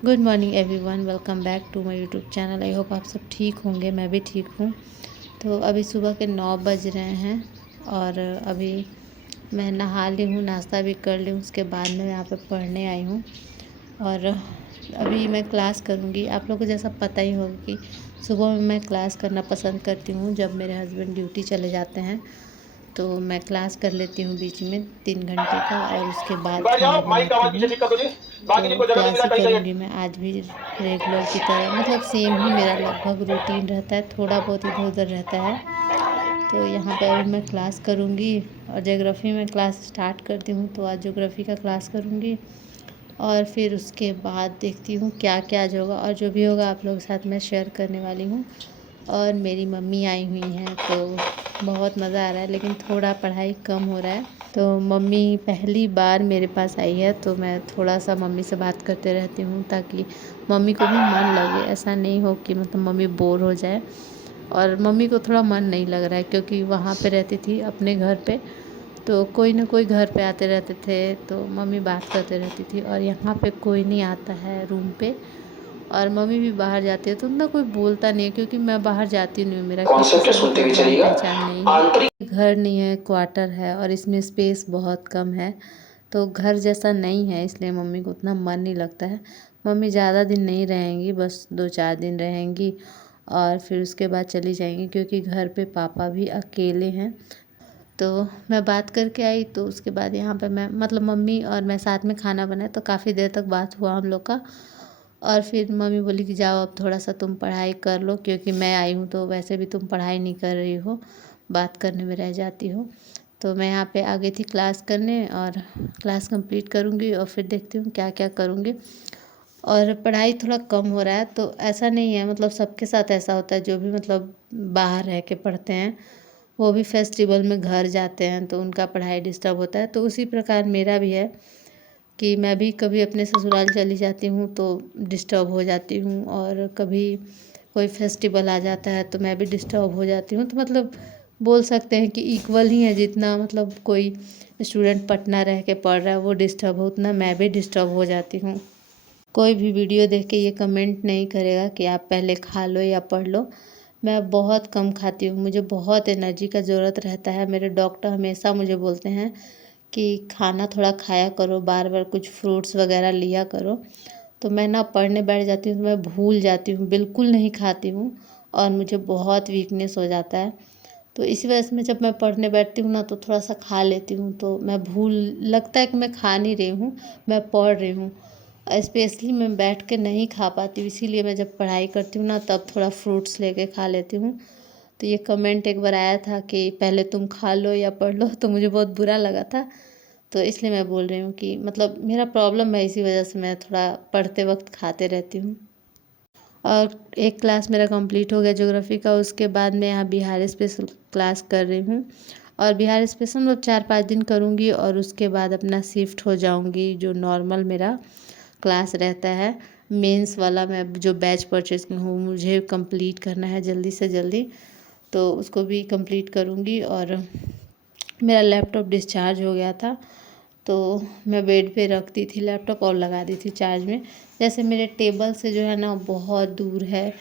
Good morning everyone, welcome back to my YouTube channel. I hope आप सब ठीक होंगे, मैं भी ठीक हूँ। तो अभी सुबह के 9 बज रहे हैं और अभी मैं नहा ली हूँ, नाश्ता भी कर ली हूँ। उसके बाद में यहाँ पे पढ़ने आई हूँ और अभी मैं क्लास करूँगी। आप लोगों को जैसा पता ही होगा कि सुबह में मैं क्लास करना पसंद करती हूँ। जब मेरे हस्बैंड ड्यूटी चले जाते हैं तो मैं क्लास कर लेती हूँ बीच में 3 घंटे का और उसके बाद बैठ खाना जाओ, माइक की बनाती आवाज पीछे हूँ। ठीक कर दो जी। बाकी तो जिनको जगह नहीं क्लास मिला ही कहीं जाइए। करूँगी मैं आज भी रेगुलर की तरह, मतलब सेम ही मेरा लगभग रूटीन रहता है, थोड़ा बहुत इधर उधर रहता है। तो यहाँ पे अभी मैं क्लास करूँगी और ज्योग्राफी में क्लास स्टार्ट करती हूँ। तो आज ज्योग्राफी का क्लास करूँगी और फिर उसके बाद देखती हूँ क्या क्या आज होगा, और जो भी होगा आप लोगों के साथ मैं शेयर करने वाली हूँ। और मेरी मम्मी आई हुई हैं तो बहुत मज़ा आ रहा है, लेकिन थोड़ा पढ़ाई कम हो रहा है। तो मम्मी पहली बार मेरे पास आई है तो मैं थोड़ा सा मम्मी से बात करते रहती हूँ ताकि मम्मी को भी मन लगे, ऐसा नहीं हो कि मतलब मम्मी बोर हो जाए। और मम्मी को थोड़ा मन नहीं लग रहा है क्योंकि वहाँ पे रहती थी अपने घर पे, तो कोई ना कोई घर पे आते रहते थे तो मम्मी बात करते रहती थी, और यहाँ पे कोई नहीं आता है रूम पे। और मम्मी भी बाहर जाती है तो उतना कोई बोलता नहीं है क्योंकि मैं बाहर जाती नहीं हूँ, मेरा किसी कॉन्सेप्ट से भी सुनते इतना हुए जान चलिएगा। पहचान नहीं है। आंतरिक घर नहीं है, क्वार्टर है और इसमें स्पेस बहुत कम है, तो घर जैसा नहीं है, इसलिए मम्मी को उतना मन नहीं लगता है। मम्मी ज़्यादा दिन नहीं रहेंगी, बस 2-4 दिन रहेंगी और फिर उसके बाद चली जाएंगी क्योंकि घर पे पापा भी अकेले हैं। तो मैं बात करके आई तो उसके बाद यहाँ पे मैं मतलब मम्मी और मैं साथ में खाना बनाए तो काफ़ी देर तक बात हुआ हम लोग का। और फिर मम्मी बोली कि जाओ अब थोड़ा सा तुम पढ़ाई कर लो, क्योंकि मैं आई हूँ तो वैसे भी तुम पढ़ाई नहीं कर रही हो, बात करने में रह जाती हो। तो मैं यहाँ पे आ गई थी क्लास करने और क्लास कंप्लीट करूँगी और फिर देखती हूँ क्या क्या करूँगी। और पढ़ाई थोड़ा कम हो रहा है तो ऐसा नहीं है, मतलब सबके साथ ऐसा होता है जो भी मतलब बाहर रह के पढ़ते हैं, वो भी फेस्टिवल में घर जाते हैं तो उनका पढ़ाई डिस्टर्ब होता है। तो उसी प्रकार मेरा भी है कि मैं भी कभी अपने ससुराल चली जाती हूँ तो डिस्टर्ब हो जाती हूँ, और कभी कोई फेस्टिवल आ जाता है तो मैं भी डिस्टर्ब हो जाती हूँ। तो मतलब बोल सकते हैं कि इक्वल ही है, जितना मतलब कोई स्टूडेंट पटना रह के पढ़ रहा है वो डिस्टर्ब हो, उतना मैं भी डिस्टर्ब हो जाती हूँ। कोई भी वीडियो देख के ये कमेंट नहीं करेगा कि आप पहले खा लो या पढ़ लो। मैं बहुत कम खाती हूँ, मुझे बहुत एनर्जी का ज़रूरत रहता है। मेरे डॉक्टर हमेशा मुझे बोलते हैं कि खाना थोड़ा खाया करो, बार बार कुछ फ्रूट्स वगैरह लिया करो। तो मैं ना पढ़ने बैठ जाती हूँ तो मैं भूल जाती हूँ, बिल्कुल नहीं खाती हूँ और मुझे बहुत वीकनेस हो जाता है। तो इसी वजह से मैं जब मैं पढ़ने बैठती हूँ ना तो थोड़ा सा खा लेती हूँ, तो मैं भूल लगता है कि मैं खा नहीं रही हूँ, मैं पढ़ रही हूँ। स्पेशली मैं बैठ के नहीं खा पाती हूँ, इसीलिए मैं जब पढ़ाई करती हूँ ना तब थोड़ा फ्रूट्स लेके खा लेती हूँ। तो ये कमेंट एक बार आया था कि पहले तुम खा लो या पढ़ लो, तो मुझे बहुत बुरा लगा था। तो इसलिए मैं बोल रही हूँ कि मतलब मेरा प्रॉब्लम है, इसी वजह से मैं थोड़ा पढ़ते वक्त खाते रहती हूँ। और एक क्लास मेरा कंप्लीट हो गया ज्योग्राफी का, उसके बाद मैं यहाँ बिहार स्पेशल क्लास कर रही हूँ। और बिहार स्पेशल मतलब 4-5 दिन करूँगी और उसके बाद अपना शिफ्ट हो जाऊँगी जो नॉर्मल मेरा क्लास रहता है। मेंस वाला मैं जो बैच परचेज हूँ मुझे कंप्लीट करना है जल्दी से जल्दी, तो उसको भी कंप्लीट करूँगी। और मेरा लैपटॉप डिस्चार्ज हो गया था तो मैं बेड पे रखती थी लैपटॉप और लगा दी थी चार्ज में। जैसे मेरे टेबल से जो है ना बहुत दूर है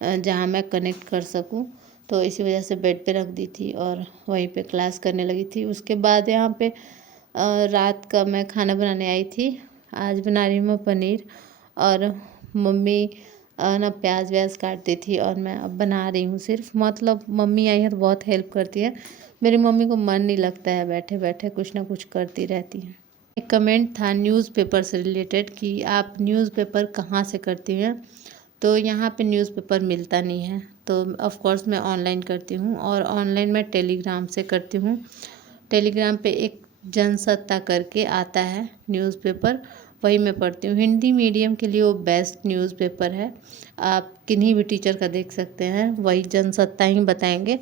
जहाँ मैं कनेक्ट कर सकूँ, तो इसी वजह से बेड पे रख दी थी और वहीं पे क्लास करने लगी थी। उसके बाद यहाँ पे रात का मैं खाना बनाने आई थी। आज बना रही हूँ मैं पनीर, और मम्मी ना प्याज व्याज काटती थी और मैं अब बना रही हूँ सिर्फ, मतलब मम्मी आई है तो बहुत हेल्प करती है। मेरी मम्मी को मन नहीं लगता है, बैठे बैठे कुछ ना कुछ करती रहती है। एक कमेंट था न्यूज़पेपर से रिलेटेड कि आप न्यूज़पेपर कहाँ से करती हैं। तो यहाँ पे न्यूज़पेपर मिलता नहीं है, तो ऑफ़ कोर्स मैं ऑनलाइन करती हूँ, और ऑनलाइन मैं टेलीग्राम से करती हूँ। टेलीग्राम पे एक जनसत्ता करके आता है न्यूज़पेपर, वही मैं पढ़ती हूँ। हिंदी मीडियम के लिए वो बेस्ट न्यूज़पेपर है, आप किन्हीं भी टीचर का देख सकते हैं, वही जनसत्ता ही बताएंगे।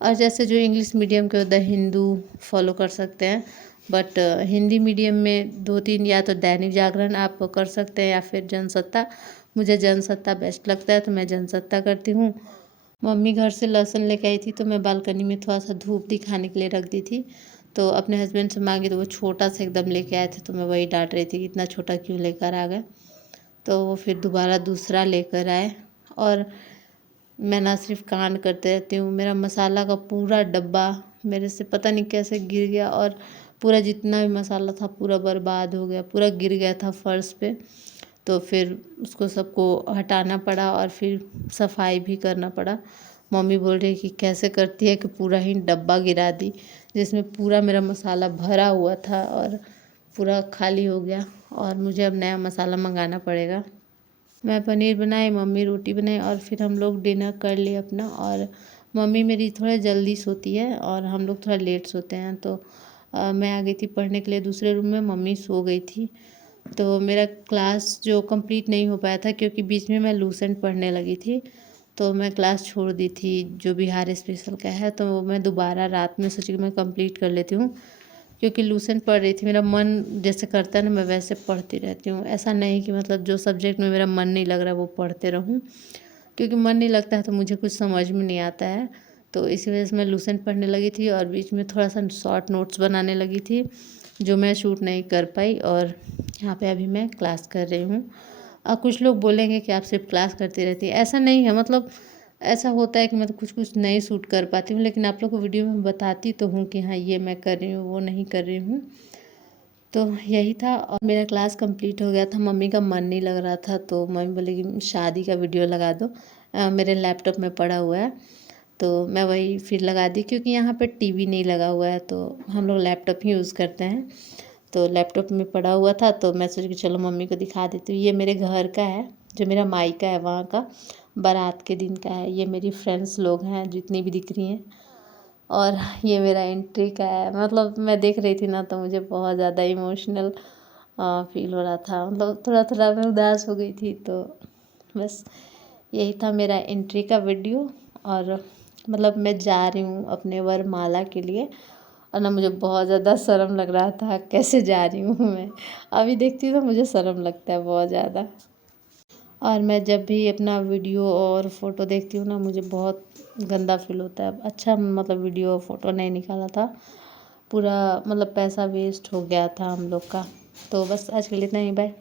और जैसे जो इंग्लिश मीडियम के द हिंदू फॉलो कर सकते हैं, बट हिंदी मीडियम में 2-3 या तो दैनिक जागरण आप कर सकते हैं या फिर जनसत्ता। मुझे जनसत्ता बेस्ट लगता है तो मैं जनसत्ता करती हूँ। मम्मी घर से लहसुन लेके आई थी तो मैं बालकनी में थोड़ा सा धूप दिखाने के लिए रख दी थी। तो अपने हस्बैंड से मांगी तो वो छोटा सा एकदम लेके आए थे, तो मैं वही डांट रही थी कि इतना छोटा क्यों लेकर आ गए। तो वो फिर दोबारा दूसरा लेकर आए। और मैं ना सिर्फ कांड करते रहती हूँ, मेरा मसाला का पूरा डब्बा मेरे से पता नहीं कैसे गिर गया और पूरा जितना भी मसाला था पूरा बर्बाद हो गया, पूरा गिर गया था फर्श पे। तो फिर उसको सबको हटाना पड़ा और फिर सफाई भी करना पड़ा। मम्मी बोल रही कि कैसे करती है कि पूरा ही डब्बा गिरा दी, जिसमें पूरा मेरा मसाला भरा हुआ था और पूरा खाली हो गया और मुझे अब नया मसाला मंगाना पड़ेगा। मैं पनीर बनाई, मम्मी रोटी बनाई और फिर हम लोग डिनर कर लिए अपना। और मम्मी मेरी थोड़ा जल्दी सोती है और हम लोग थोड़ा लेट सोते हैं। तो मैं आ गई थी पढ़ने के लिए दूसरे रूम में, मम्मी सो गई थी। तो मेरा क्लास जो कंप्लीट नहीं हो पाया था क्योंकि बीच में मैं लूसेंट पढ़ने लगी थी, तो मैं क्लास छोड़ दी थी जो बिहार स्पेशल का है। तो मैं दोबारा रात में सोची कि मैं कंप्लीट कर लेती हूँ, क्योंकि लूसेंट पढ़ रही थी, मेरा मन जैसे करता है ना मैं वैसे पढ़ती रहती हूँ। ऐसा नहीं कि मतलब जो सब्जेक्ट में मेरा मन नहीं लग रहा वो पढ़ते रहूँ, क्योंकि मन नहीं लगता है तो मुझे कुछ समझ में नहीं आता है। तो इसी वजह से मैं लूसेंट पढ़ने लगी थी और बीच में थोड़ा सा शॉर्ट नोट्स बनाने लगी थी जो मैं शूट नहीं कर पाई। और यहाँ पे अभी मैं क्लास कर रही हूँ। कुछ लोग बोलेंगे कि आप सिर्फ क्लास करती रहती है, ऐसा नहीं है। मतलब ऐसा होता है कि मैं तो कुछ कुछ नहीं शूट कर पाती हूँ, लेकिन आप लोग को वीडियो में बताती तो हूँ कि हाँ ये मैं कर रही हूँ, वो नहीं कर रही हूँ। तो यही था और मेरा क्लास कंप्लीट हो गया था। मम्मी का मन नहीं लग रहा था तो मम्मी बोली कि शादी का वीडियो लगा दो, मेरे लैपटॉप में पड़ा हुआ है। तो मैं वही फिर लगा दी, क्योंकि यहाँ पे टीवी नहीं लगा हुआ है तो हम लोग लैपटॉप ही यूज़ करते हैं। तो लैपटॉप में पड़ा हुआ था तो मैं सोची कि चलो मम्मी को दिखा देती हूँ। ये मेरे घर का है, जो मेरा मायका है वहाँ का, बारात के दिन का है। ये मेरी फ्रेंड्स लोग हैं जितनी भी दिख रही हैं। और ये मेरा एंट्री का है। मतलब मैं देख रही थी ना तो मुझे बहुत ज़्यादा इमोशनल फील हो रहा था, मतलब थोड़ा थोड़ा मैं उदास हो गई थी। तो बस यही था मेरा एंट्री का वीडियो। और मतलब मैं जा रही हूँ अपने वरमाला के लिए और ना मुझे बहुत ज़्यादा शर्म लग रहा था कैसे जा रही हूँ मैं। अभी देखती हूँ तो मुझे शर्म लगता है बहुत ज़्यादा। और मैं जब भी अपना वीडियो और फ़ोटो देखती हूँ ना मुझे बहुत गंदा फील होता है। अच्छा मतलब वीडियो और फ़ोटो नहीं निकाला था, पूरा मतलब पैसा वेस्ट हो गया था हम लोग का। तो बस आज के लिए इतना ही, बाय।